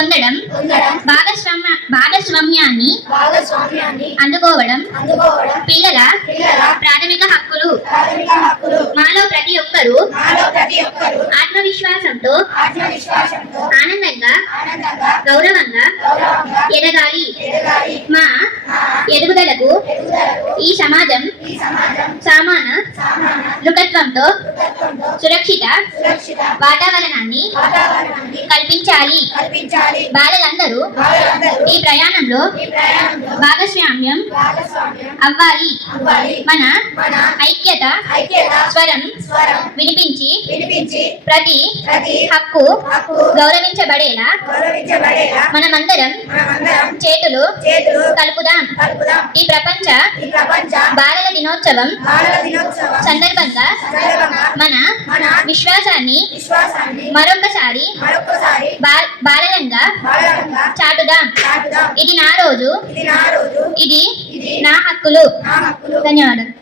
పొందడం, భాగస్వామ్యాన్ని అందుకోవడం పిల్లల ప్రాథమిక హక్కులు. మాలో ప్రతి ఒక్కరూ ఆత్మవిశ్వాసంతో ఆనందంగా గౌరవంగా ఎదగాలి. మా ఎదుగుదలకు ఈ సమాజం సమాన దృక్పథంతో సురక్షిత వాతావరణాన్ని కల్పించాలి. బాలలందరూ ఈ ప్రయాణంలో భాగస్వామ్యం అవ్వాలి. మన ఐక్యత స్వరం వినిపించి ప్రతి హక్కు గౌరవించబడేలా మనమందరం చేతులు కలుపుదాం. ఈ ప్రపంచ బాలల దినోత్సవం సందర్భంగా మన విశ్వాసాన్ని మరొకసారి బాలలంగా చాటుదాం. ఇది నా రోజు, ఇది నా హక్కులు. ధన్యవాదాలు.